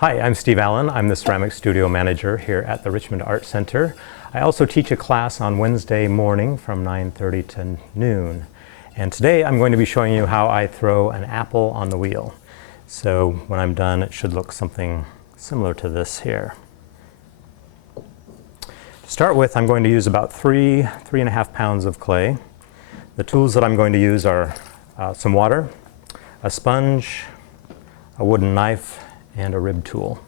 Hi, I'm Steve Allen. I'm the ceramic studio manager here at the Richmond Art Center. I also teach a class on Wednesday morning from 9:30 to noon. And today I'm going to be showing you how I throw an apple on the wheel. So when I'm done, it should look something similar to this here. To start with, I'm going to use about 3.5 pounds of clay. The tools that I'm going to use are some water, a sponge, a wooden knife, and a rib tool.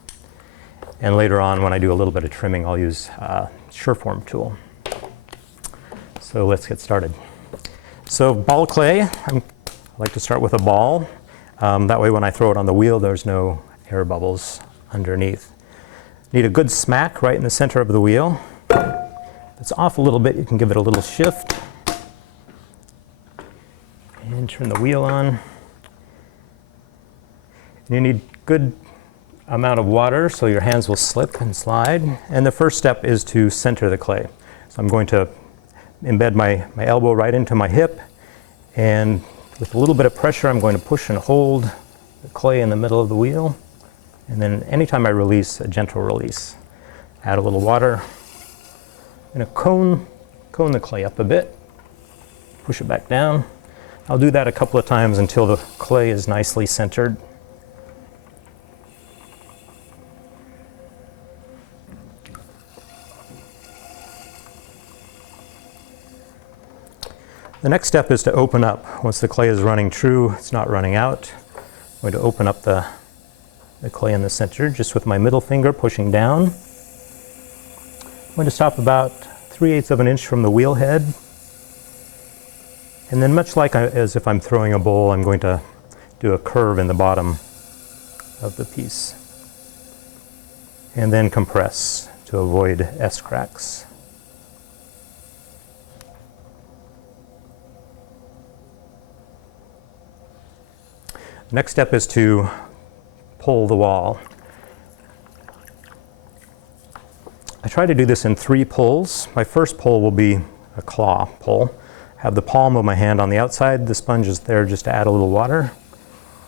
And later on, when I do a little bit of trimming, I'll use a Sureform tool. So let's get started. So ball clay, I like to start with a ball. That way when I throw it on the wheel, there's no air bubbles underneath. Need a good smack right in the center of the wheel. If it's off a little bit, you can give it a little shift. And turn the wheel on. You need good amount of water so your hands will slip and slide. And the first step is to center the clay. So I'm going to embed my elbow right into my hip, and with a little bit of pressure I'm going to push and hold the clay in the middle of the wheel, and then anytime I release, a gentle release. Add a little water. I'm going to cone the clay up a bit, push it back down. I'll do that a couple of times until the clay is nicely centered. The next step is to open up. Once the clay is running true, it's not running out. I'm going to open up the clay in the center just with my middle finger pushing down. I'm going to stop about 3/8 of an inch from the wheel head. And then much like as if I'm throwing a bowl, I'm going to do a curve in the bottom of the piece. And then compress to avoid S-cracks. Next step is to pull the wall. I try to do this in 3 pulls. My first pull will be a claw pull. Have the palm of my hand on the outside. The sponge is there just to add a little water.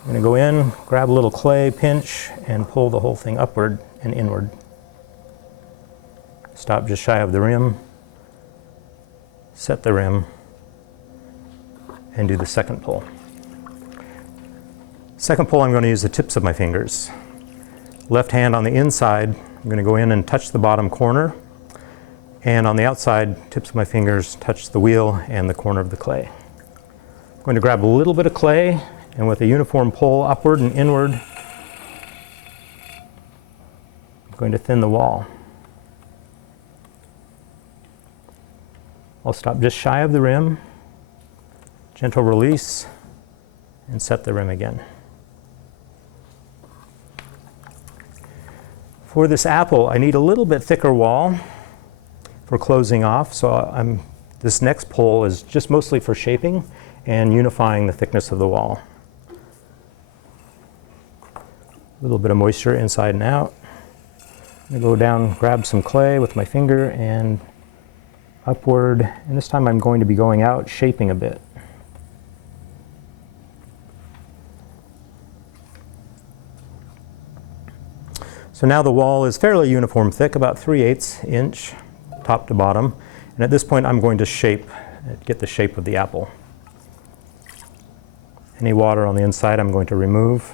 I'm going to go in, grab a little clay, pinch, and pull the whole thing upward and inward. Stop just shy of the rim. Set the rim. And do the second pull. Second pull, I'm going to use the tips of my fingers. Left hand on the inside, I'm going to go in and touch the bottom corner. And on the outside, tips of my fingers touch the wheel and the corner of the clay. I'm going to grab a little bit of clay, and with a uniform pull upward and inward, I'm going to thin the wall. I'll stop just shy of the rim, gentle release, and set the rim again. For this apple, I need a little bit thicker wall for closing off, so this next pull is just mostly for shaping and unifying the thickness of the wall. A little bit of moisture inside and out. I'm going to go down, grab some clay with my finger and upward, and this time I'm going to be going out, shaping a bit. So now the wall is fairly uniform thick, about 3/8 inch, top to bottom. And at this point, I'm going to get the shape of the apple. Any water on the inside, I'm going to remove.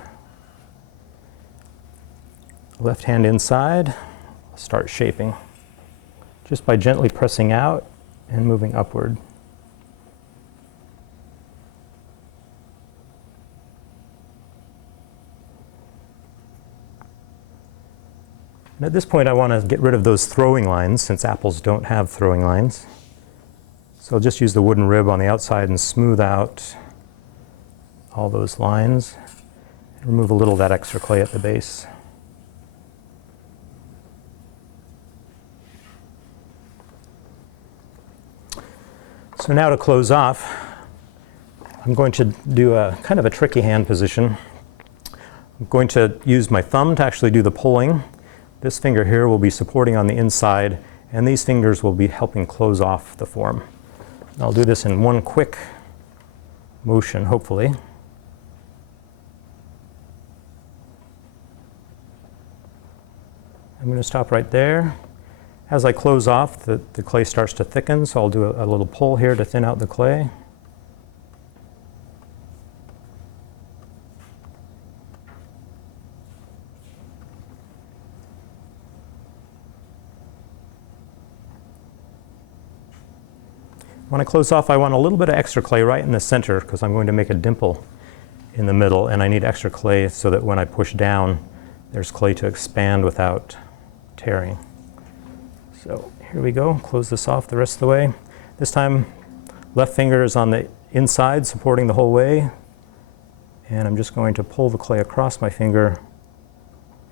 Left hand inside, start shaping. Just by gently pressing out and moving upward. And at this point, I want to get rid of those throwing lines, since apples don't have throwing lines. So I'll just use the wooden rib on the outside and smooth out all those lines. And remove a little of that extra clay at the base. So now to close off, I'm going to do a kind of a tricky hand position. I'm going to use my thumb to actually do the pulling. This finger here will be supporting on the inside, and these fingers will be helping close off the form. I'll do this in one quick motion, hopefully. going to stop right there. As I close off, the clay starts to thicken, so I'll do a little pull here to thin out the clay. When I close off, I want a little bit of extra clay right in the center because I'm going to make a dimple in the middle, and I need extra clay so that when I push down, there's clay to expand without tearing. So here we go, close this off the rest of the way. This time, left finger is on the inside, supporting the whole way, and I'm just going to pull the clay across my finger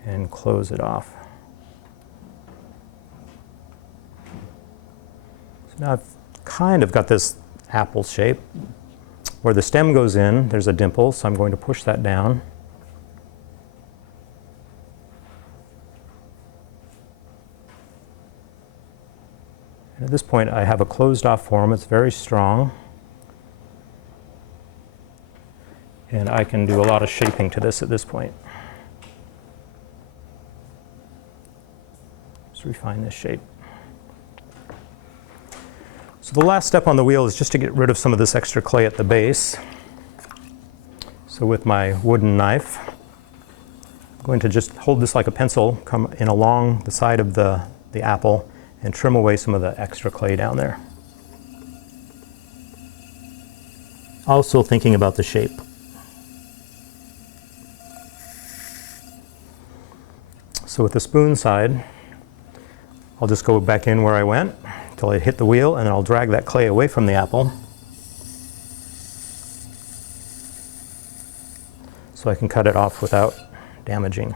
and close it off. So now I've kind of got this apple shape. Where the stem goes in, there's a dimple, so I'm going to push that down. And at this point, I have a closed off form. It's very strong. And I can do a lot of shaping to this at this point. Just refine this shape. So the last step on the wheel is just to get rid of some of this extra clay at the base. So with my wooden knife, I'm going to just hold this like a pencil, come in along the side of the apple, and trim away some of the extra clay down there. Also thinking about the shape. So with the spoon side, I'll just go back in where I went until I hit the wheel, and then I'll drag that clay away from the apple so I can cut it off without damaging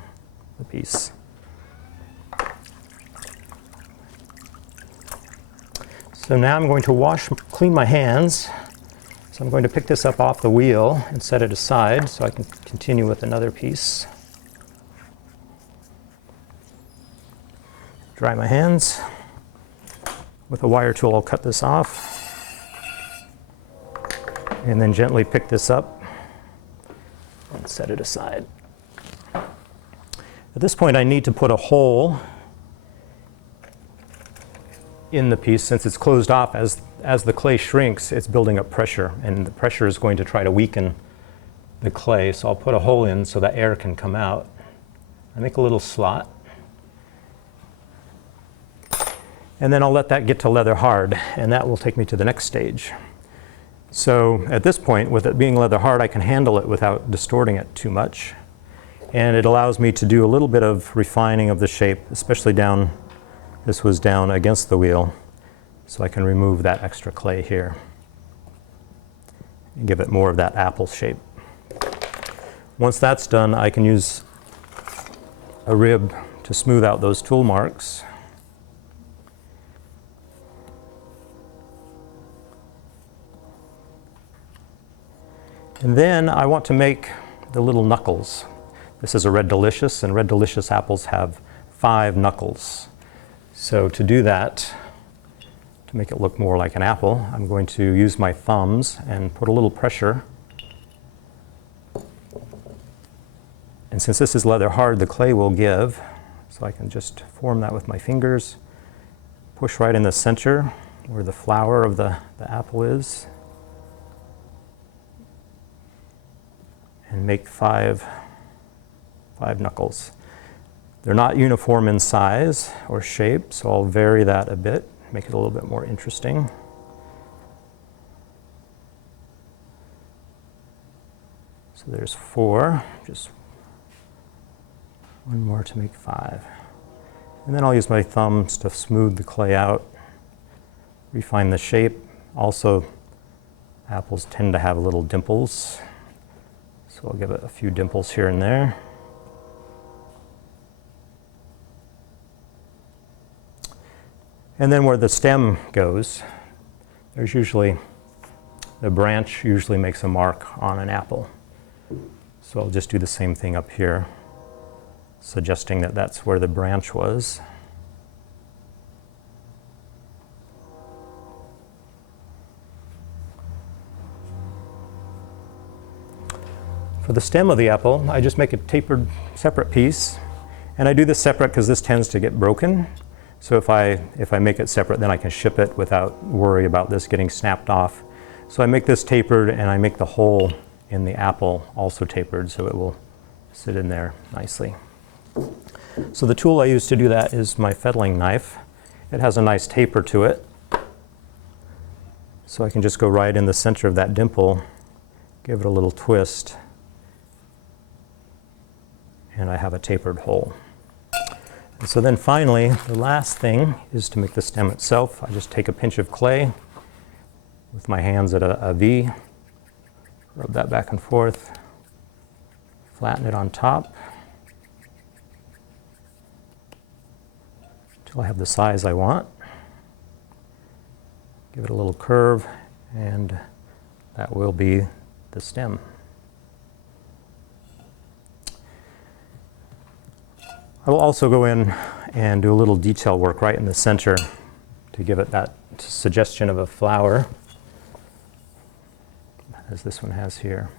the piece. So now I'm going to clean my hands. So I'm going to pick this up off the wheel and set it aside so I can continue with another piece. Dry my hands. With a wire tool, I'll cut this off and then gently pick this up and set it aside. At this point, I need to put a hole in the piece. Since it's closed off, as the clay shrinks, it's building up pressure, and the pressure is going to try to weaken the clay. So I'll put a hole in so that air can come out. I make a little slot. And then I'll let that get to leather hard, and that will take me to the next stage. So at this point, with it being leather hard, I can handle it without distorting it too much. And it allows me to do a little bit of refining of the shape, especially down, this was down against the wheel. So I can remove that extra clay here and give it more of that apple shape. Once that's done, I can use a rib to smooth out those tool marks. And then I want to make the little knuckles. This is a Red Delicious, and Red Delicious apples have 5 knuckles. So to do that, to make it look more like an apple, I'm going to use my thumbs and put a little pressure. And since this is leather hard, the clay will give. So I can just form that with my fingers, push right in the center where the flower of the apple is, and make 5 knuckles. They're not uniform in size or shape, so I'll vary that a bit, make it a little bit more interesting. So there's 4, just one more to make 5. And then I'll use my thumbs to smooth the clay out, refine the shape. Also, apples tend to have little dimples, so I'll give it a few dimples here and there. And then where the stem goes, there's usually, the branch usually makes a mark on an apple. So I'll just do the same thing up here, suggesting that that's where the branch was. For the stem of the apple, I just make a tapered separate piece, And I do this separate because this tends to get broken. So if I make it separate, then I can ship it without worry about this getting snapped off. So I make this tapered, and I make the hole in the apple also tapered so it will sit in there nicely. So the tool I use to do that is my fettling knife. It has a nice taper to it. So I can just go right in the center of that dimple, give it a little twist, and I have a tapered hole. And so then finally, the last thing is to make the stem itself. I just take a pinch of clay with my hands at a V, rub that back and forth, flatten it on top until I have the size I want. Give it a little curve, and that will be the stem. I will also go in and do a little detail work right in the center to give it that suggestion of a flower, as this one has here.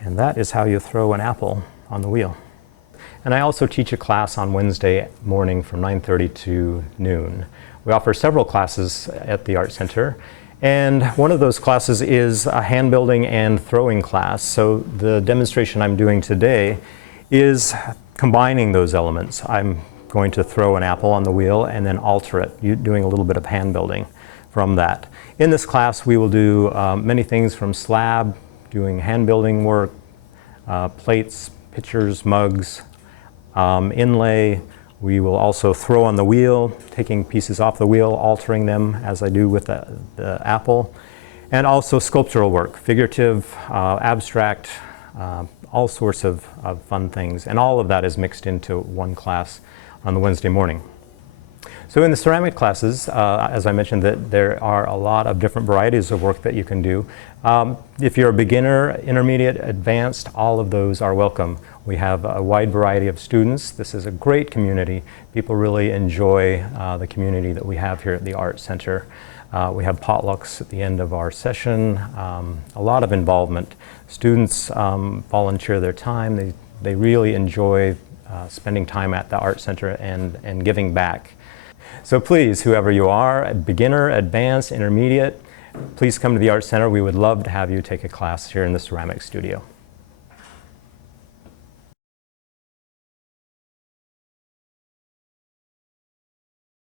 And that is how you throw an apple on the wheel. And I also teach a class on Wednesday morning from 9:30 to noon. We offer several classes at the Art Center, and one of those classes is a hand building and throwing class. So the demonstration I'm doing today is combining those elements. I'm going to throw an apple on the wheel and then alter it, doing a little bit of hand building from that. In this class, we will do many things from slab, doing hand building work, plates, pitchers, mugs, inlay. We will also throw on the wheel, taking pieces off the wheel, altering them as I do with the apple, and also sculptural work, figurative, abstract, all sorts of fun things. And all of that is mixed into one class on the Wednesday morning. So in the ceramic classes, as I mentioned, that there are a lot of different varieties of work that you can do. If you're a beginner, intermediate, advanced, all of those are welcome. We have a wide variety of students. This is a great community. People really enjoy the community that we have here at the Art Center. We have potlucks at the end of our session, a lot of involvement. Students volunteer their time. They really enjoy spending time at the Art Center and giving back. So please, whoever you are, beginner, advanced, intermediate, please come to the Art Center. We would love to have you take a class here in the ceramic studio.